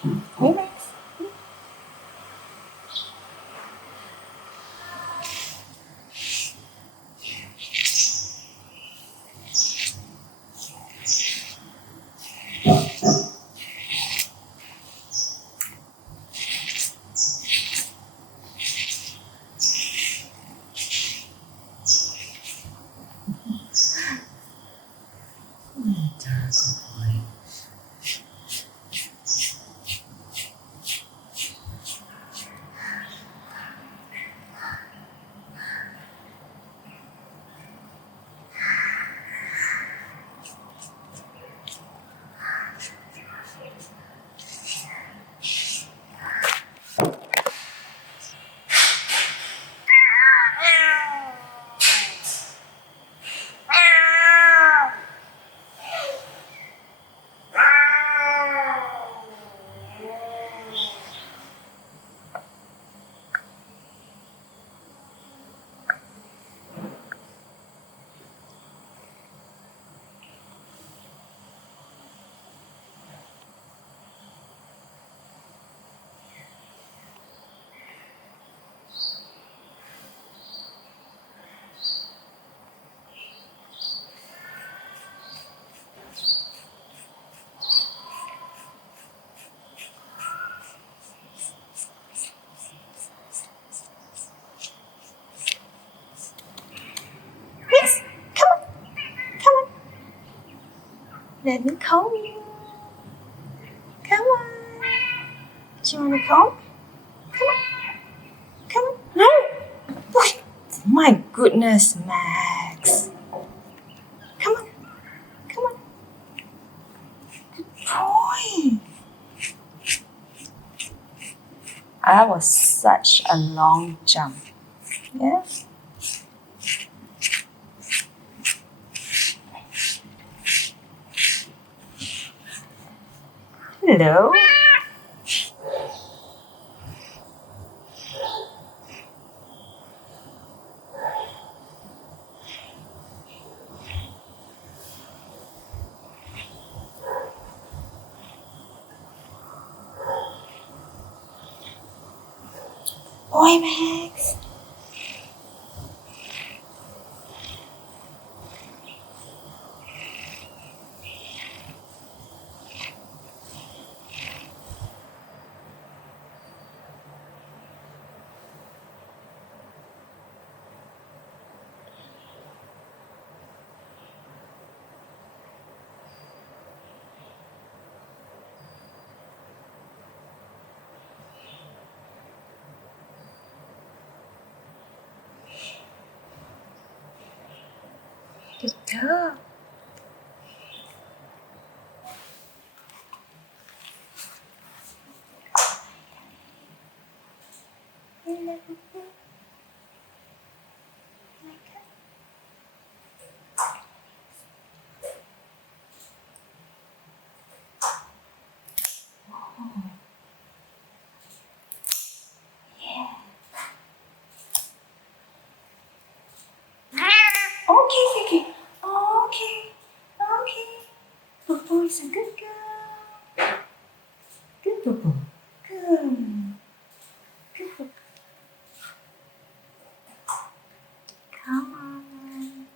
Hey, Max. Max, come on. Come on. Let me comb you. Come on. Do you want to comb? Come on. Come on. No. Wait. My goodness, Max. Come on. Come on. Good boy. That was such a long jump. Yeah. Hello. Boy, Max. Good girl. Okay, okay, okay, okay. Popo is a good girl. Good Popo. Good. Good Popo. Come on.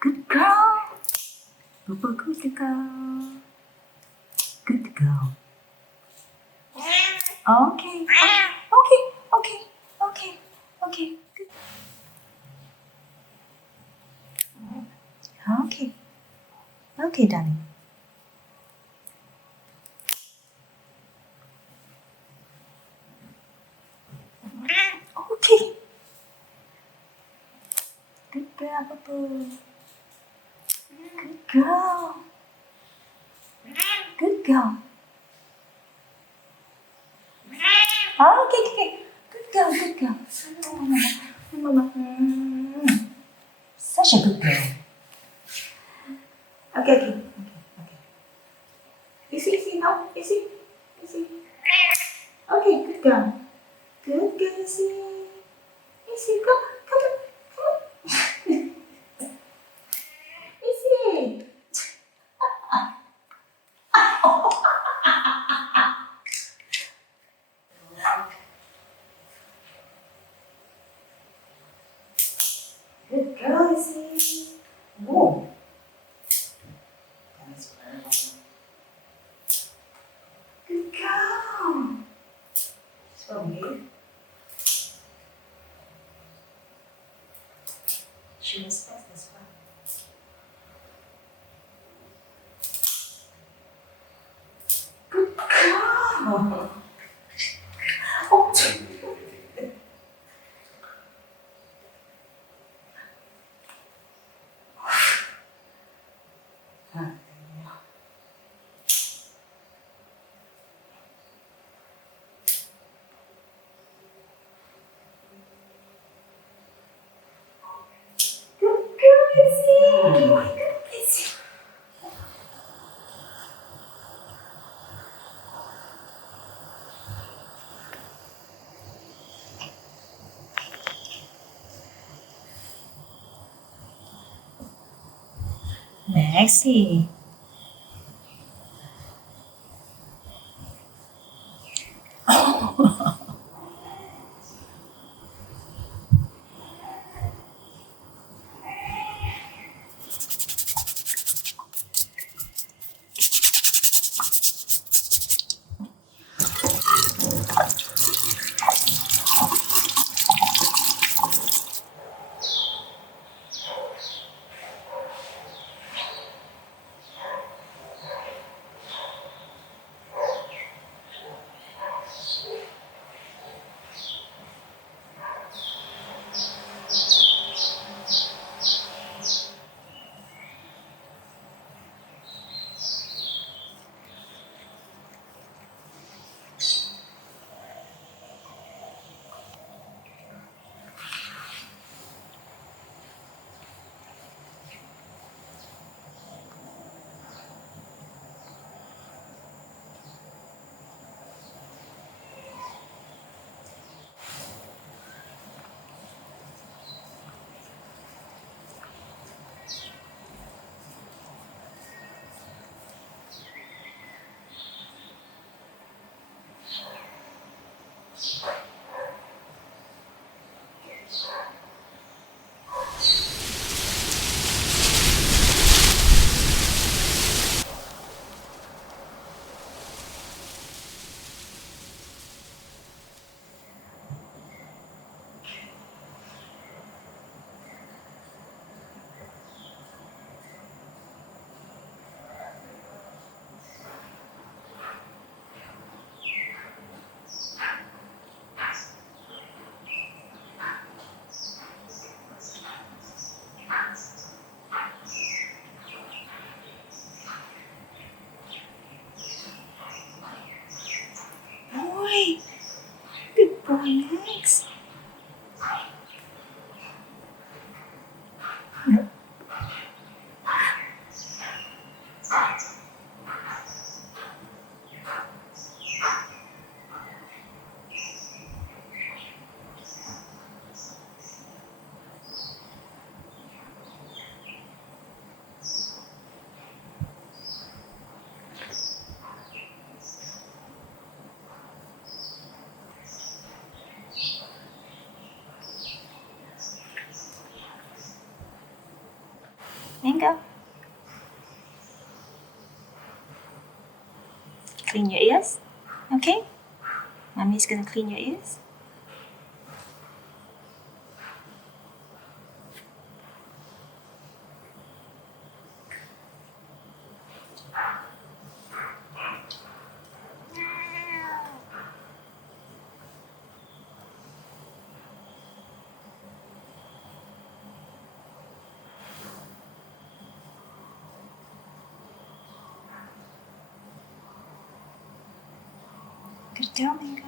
Good girl. Popo, good girl. Good girl. Okay. Okay, okay, okay, okay. Good. Okay. Okay, darling. Okay. Good girl, Popo. Good girl. Good girl. Okay, okay. Good girl, good girl. Mama. Such a good girl. Okay, okay, okay. Easy, no, easy. Okay, good girl. Good girl, easy. Go, come on, easy. kasih. Wow. Good girl. Sorry. She respects this one. Good girl. Oh, good girl, Izzy. Izzy. Maxie. Boy. Good boy, Max. Mango. Clean your ears. Okay? Mommy's gonna clean your ears. Good job, Mango.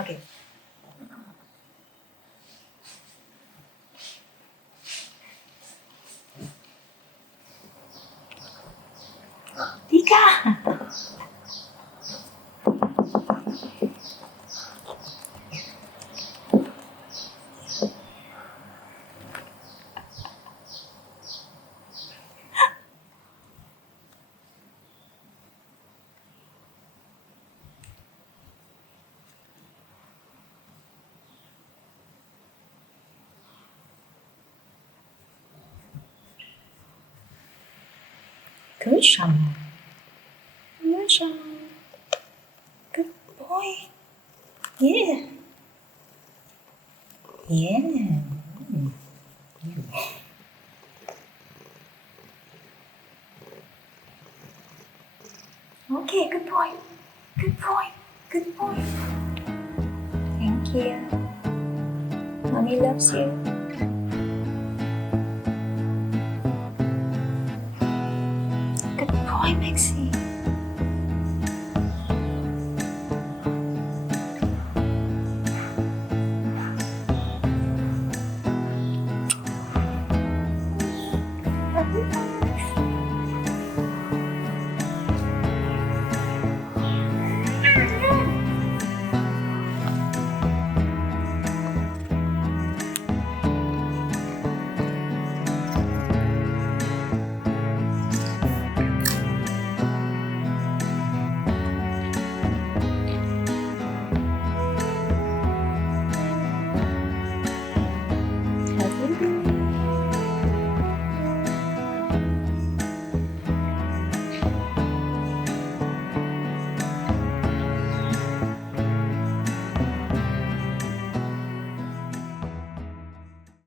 Okay. Good job. Good job. Good boy. Yeah. Yeah. Okay, good boy. Good boy. Good boy. Thank you. Mommy loves you.